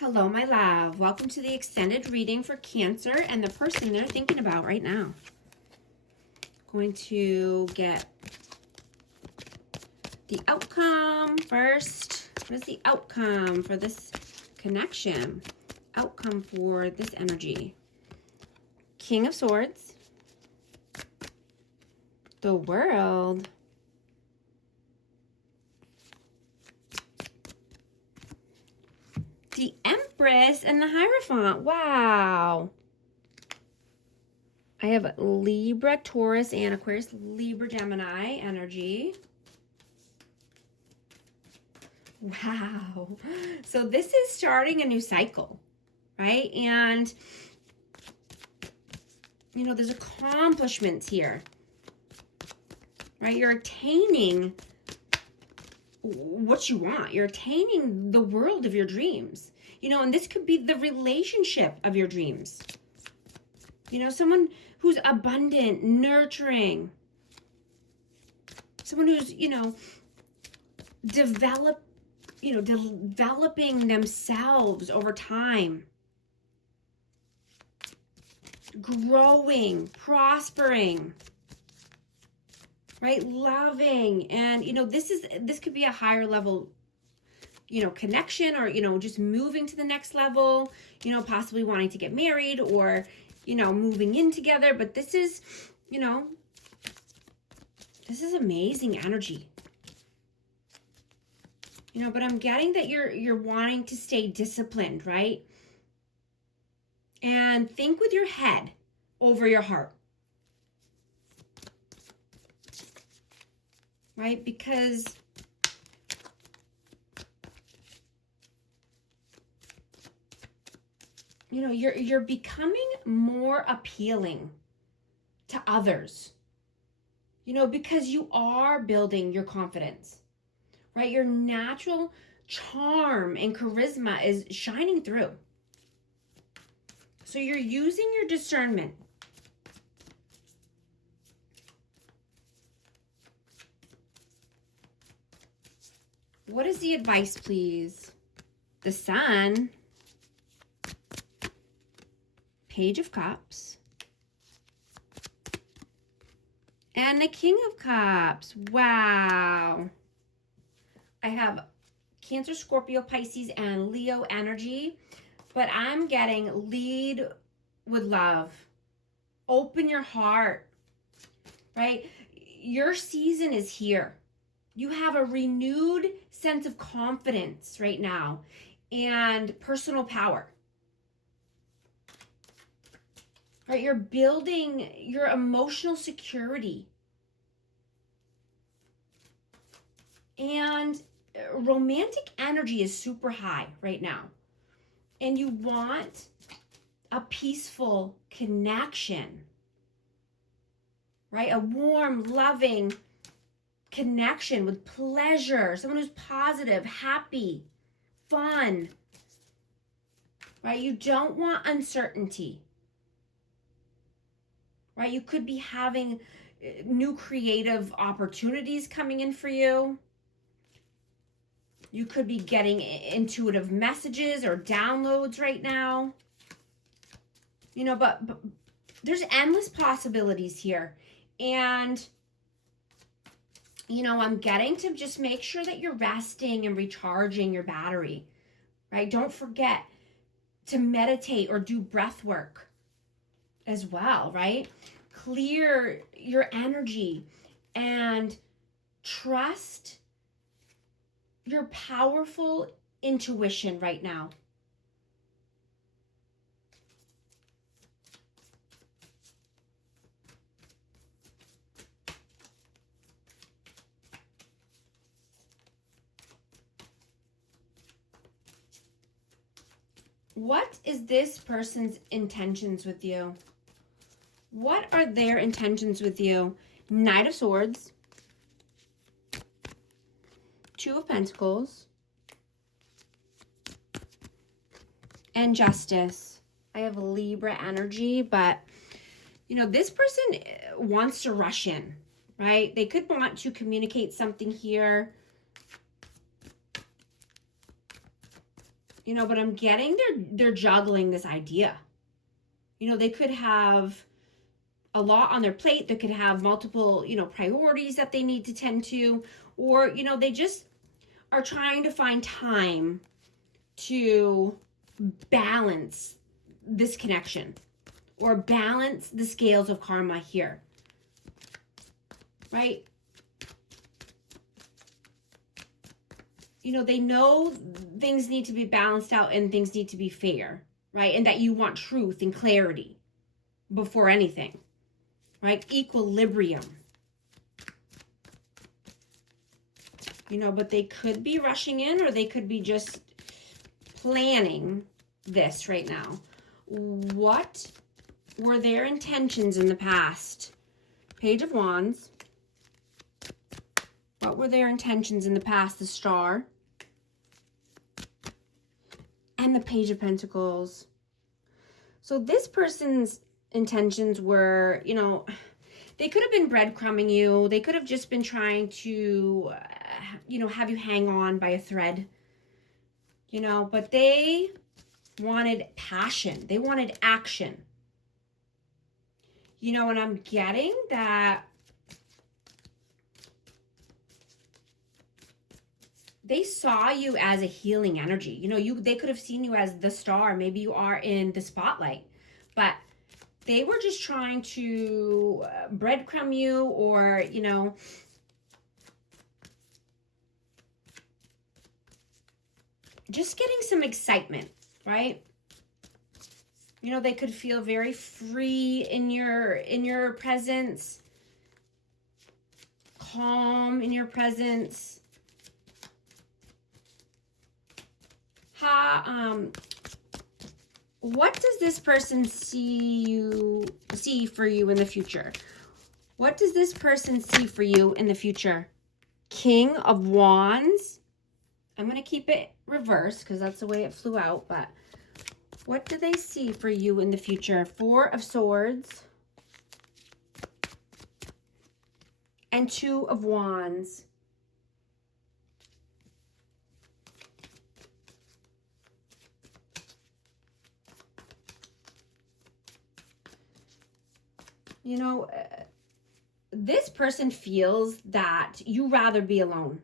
Hello, my love. Welcome to the extended reading for Cancer and the person they're thinking about right now. Going to get the outcome first. What is the outcome for this connection? Outcome for this energy. King of Swords. The World. The Empress and the Hierophant. Wow. I have Libra, Taurus, and Aquarius, Libra, Gemini energy. Wow. So this is starting a new cycle, right? And, you know, there's accomplishments here, right? You're attaining what you want. You're attaining the world of your dreams, you know, and this could be the relationship of your dreams. You know, someone who's abundant, nurturing, someone who's, you know, developing themselves over time, growing, prospering, right? Loving. And, you know, this could be a higher level, you know, connection, or, you know, just moving to the next level, you know, possibly wanting to get married, or, you know, moving in together. But this is, you know, this is amazing energy. You know, but I'm getting that you're wanting to stay disciplined, right? And think with your head over your heart. Right? Because you know, you're becoming more appealing to others. You know, because you are building your confidence. Right? Your natural charm and charisma is shining through. So you're using your discernment. What is the advice, please? The Sun. Page of Cups. And the King of Cups. Wow. I have Cancer, Scorpio, Pisces, and Leo energy. But I'm getting lead with love. Open your heart. Right? Your season is here. You have a renewed sense of confidence right now and personal power. Right? You're building your emotional security. And romantic energy is super high right now. And you want a peaceful connection. Right? A warm, loving connection with pleasure, someone who's positive, happy, fun, right? You don't want uncertainty, right? You could be having new creative opportunities coming in for you. You could be getting intuitive messages or downloads right now, you know, but there's endless possibilities here. And you know, I'm getting to just make sure that you're resting and recharging your battery, right? Don't forget to meditate or do breath work as well, right? Clear your energy and trust your powerful intuition right now. What is this person's intentions with you? What are their intentions with you? Knight of Swords. Two of Pentacles. And Justice. I have Libra energy, but, you know, this person wants to rush in, right? They could want to communicate something here You know, but I'm getting they're juggling this idea. You know, they could have a lot on their plate. They could have multiple, you know, priorities that they need to tend to, or, you know, they just are trying to find time to balance this connection or balance the scales of karma here, right? You know, they know things need to be balanced out and things need to be fair, right? And that you want truth and clarity before anything, right? Equilibrium. You know, but they could be rushing in, or they could be just planning this right now. What were their intentions in the past? Page of Wands. What were their intentions in the past? The Star. And the Page of Pentacles. So this person's intentions were, you know, they could have been breadcrumbing you. They could have just been trying to, you know, have you hang on by a thread. You know, but they wanted passion. They wanted action. You know, and I'm getting that they saw you as a healing energy. You know, they could have seen you as the star. Maybe you are in the spotlight. But they were just trying to breadcrumb you, or, you know, just getting some excitement, right? You know, they could feel very free in your presence, calm in your presence. What does this person see for you in the future? What does this person see for you in the future? King of Wands. I'm going to keep it reversed because that's the way it flew out, but what do they see for you in the future? Four of Swords and Two of Wands. You know, this person feels that you rather be alone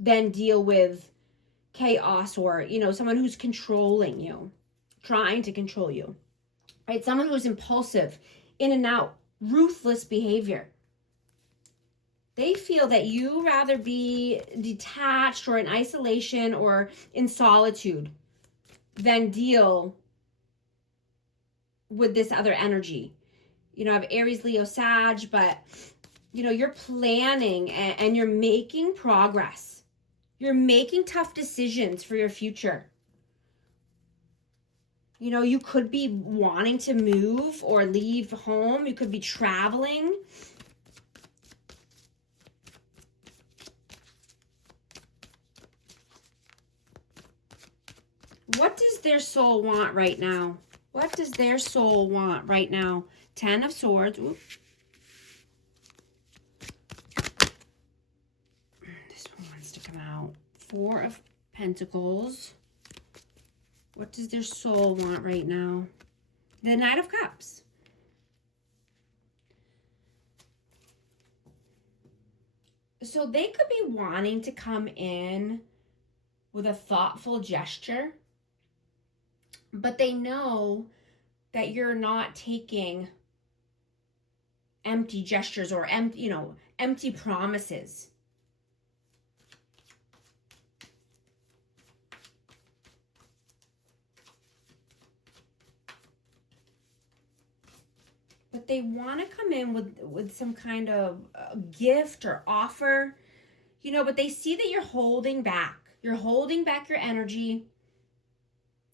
than deal with chaos, or, you know, someone who's controlling you, trying to control you, right? Someone who's impulsive, in and out, ruthless behavior. They feel that you rather be detached or in isolation or in solitude than deal with this other energy. You know, I have Aries, Leo, Sag, but, you know, you're planning and you're making progress. You're making tough decisions for your future. You know, you could be wanting to move or leave home. You could be traveling. What does their soul want right now? What does their soul want right now? Ten of Swords. Oops. This one wants to come out. Four of Pentacles. What does their soul want right now? The Knight of Cups. So they could be wanting to come in with a thoughtful gesture, but they know that you're not taking empty gestures or empty promises. But they want to come in with some kind of gift or offer, you know, but they see that you're holding back. You're holding back your energy.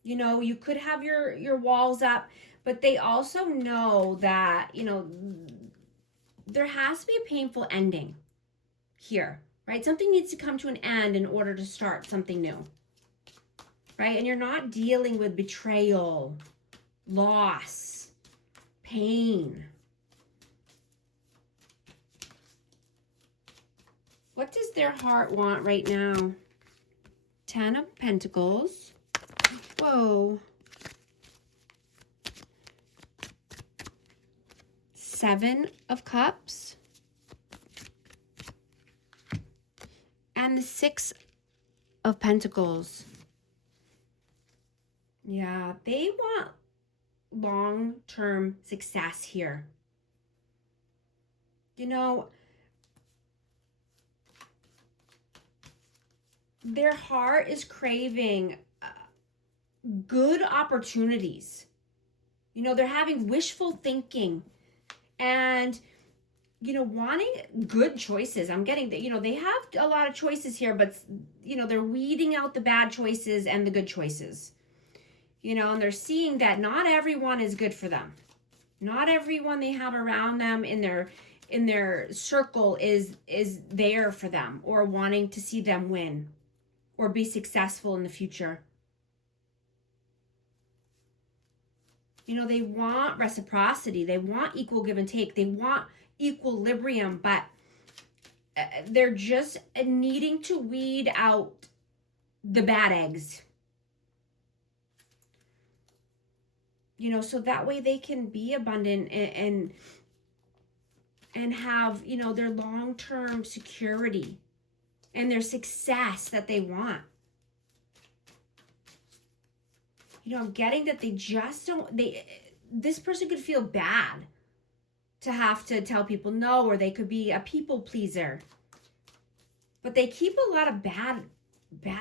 You know, you could have your walls up, but they also know that, you know, there has to be a painful ending here, right? Something needs to come to an end in order to start something new, right? And you're not dealing with betrayal, loss, pain. What does their heart want right now? Ten of Pentacles. Whoa. 7 of Cups. And the 6 of Pentacles. Yeah, they want long-term success here. You know, their heart is craving good opportunities. You know, they're having wishful thinking and, you know, wanting good choices. I'm getting that, you know, they have a lot of choices here, but, you know, they're weeding out the bad choices and the good choices. You know, and they're seeing that not everyone is good for them. Not everyone they have around them in their circle is there for them or wanting to see them win or be successful in the future. You know, they want reciprocity. They want equal give and take. They want equilibrium, but they're just needing to weed out the bad eggs. You know, so that way they can be abundant and have, you know, their long-term security and their success that they want. You know, I'm getting that they just don't, this person could feel bad to have to tell people no, or they could be a people pleaser. But they keep a lot of bad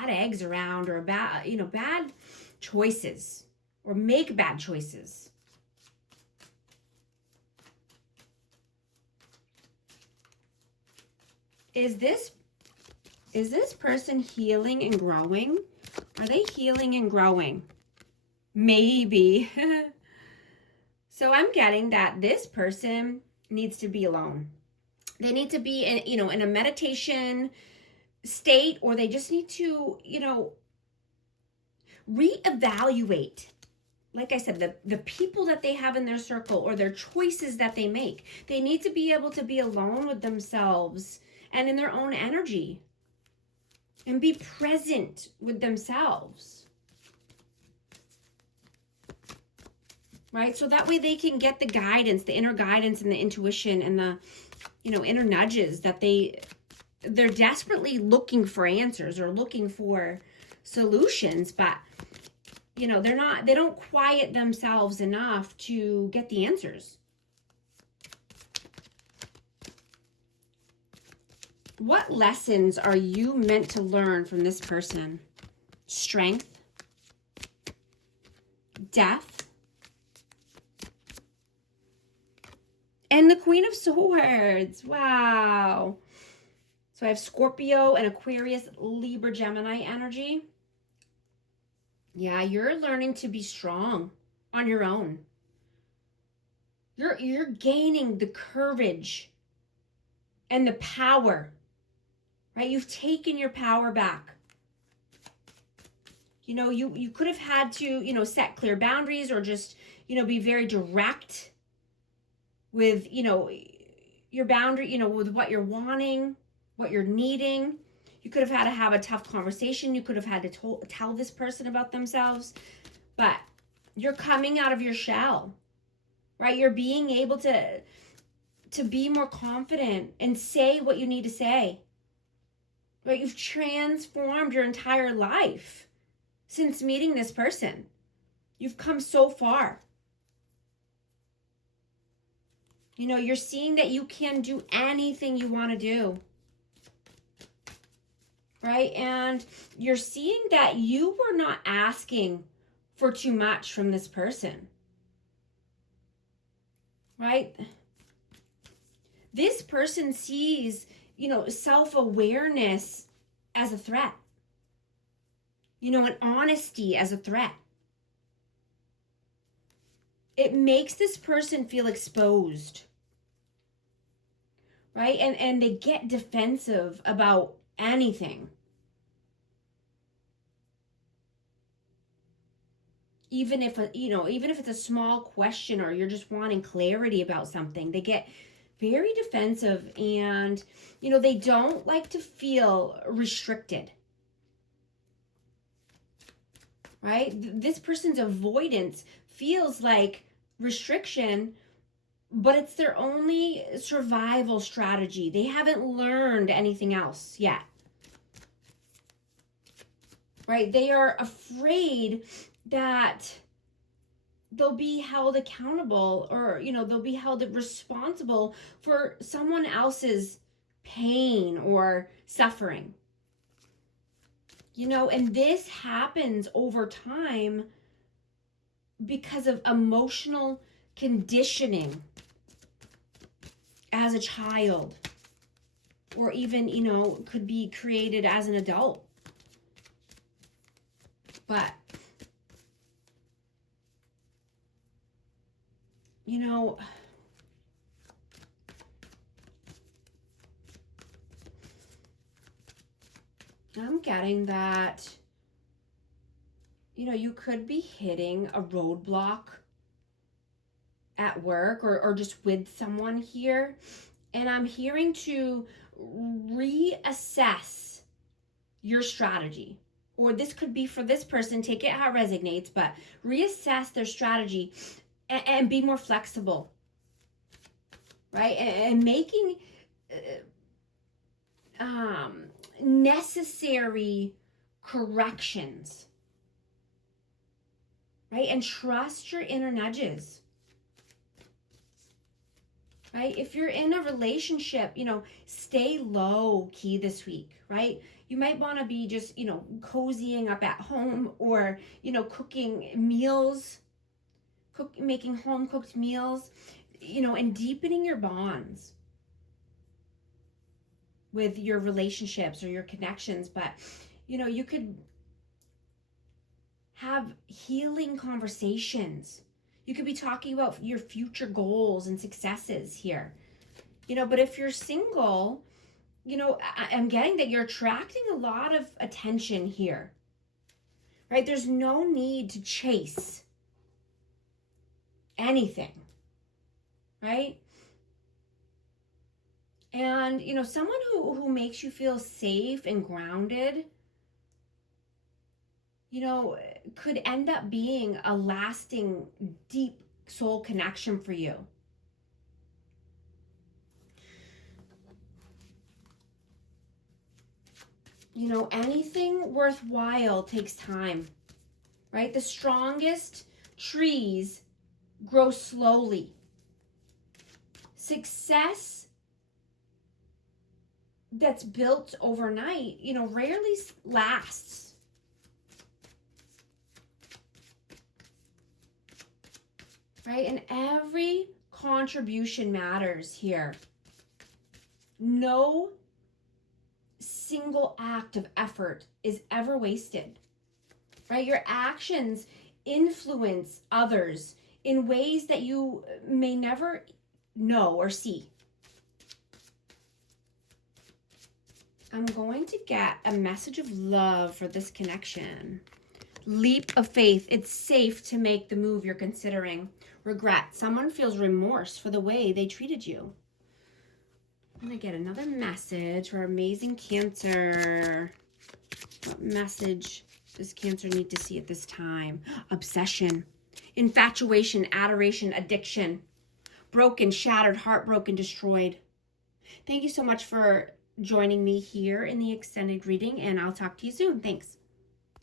eggs around, or bad, you know, bad choices, or make bad choices. Is this person healing and growing? Are they healing and growing? Maybe. So I'm getting that this person needs to be alone. They need to be in, you know, in a meditation state, or they just need to, you know, reevaluate. Like I said, the people that they have in their circle or their choices that they make. They need to be able to be alone with themselves and in their own energy and be present with themselves. Right? So that way they can get the guidance, the inner guidance and the intuition and the, you know, inner nudges that they're desperately looking for answers or looking for solutions, but you know, they don't quiet themselves enough to get the answers. What lessons are you meant to learn from this person? Strength, death, and the Queen of Swords. Wow. So I have Scorpio and Aquarius, Libra, Gemini energy. Yeah, you're learning to be strong on your own. You're gaining the courage and the power, right? You've taken your power back. You know, you could have had to, you know, set clear boundaries or just, you know, be very direct with, you know, your boundary, you know, with what you're wanting, what you're needing. You could have had to have a tough conversation. You could have had to tell this person about themselves. But you're coming out of your shell, right? You're being able to be more confident and say what you need to say. Right? You've transformed your entire life since meeting this person. You've come so far. You know, you're seeing that you can do anything you want to do. Right? And you're seeing that you were not asking for too much from this person. Right? This person sees, you know, self-awareness as a threat. You know, and honesty as a threat. It makes this person feel exposed. Right? And they get defensive about anything. Even if, you know, even if it's a small question or you're just wanting clarity about something, they get very defensive and, you know, they don't like to feel restricted. right? This person's avoidance feels like restriction, but it's their only survival strategy. They haven't learned anything else yet, right? They are afraid that they'll be held accountable, or, you know, they'll be held responsible for someone else's pain or suffering. You know, and this happens over time because of emotional conditioning as a child, or even, you know, could be created as an adult. But, you know, I'm getting that, you know, you could be hitting a roadblock at work, or just with someone here. And I'm hearing to reassess your strategy. Or this could be for this person, take it how it resonates, but reassess their strategy and be more flexible, right? And making necessary corrections, right? And trust your inner nudges, right? If you're in a relationship, you know, stay low key this week, right? You might want to be just, you know, cozying up at home, or, you know, cooking meals, making home cooked meals, you know, and deepening your bonds with your relationships or your connections. But, you know, you could have healing conversations. You could be talking about your future goals and successes here, you know. But if you're single, you know, I'm getting that you're attracting a lot of attention here, right? There's no need to chase anything, right? And, you know, someone who makes you feel safe and grounded, you know, could end up being a lasting, deep soul connection for you. You know, anything worthwhile takes time, right? The strongest trees grow slowly. Success that's built overnight, you know, rarely lasts. Right? And every contribution matters here. No single act of effort is ever wasted, right? Your actions influence others in ways that you may never know or see. I'm going to get a message of love for this connection. Leap of faith. It's safe to make the move you're considering. Regret. Someone feels remorse for the way they treated you. I'm going to get another message for amazing Cancer. What message does Cancer need to see at this time? Obsession, infatuation, adoration, addiction, broken, shattered, heartbroken, destroyed. Thank you so much for joining me here in the extended reading, and I'll talk to you soon. Thanks.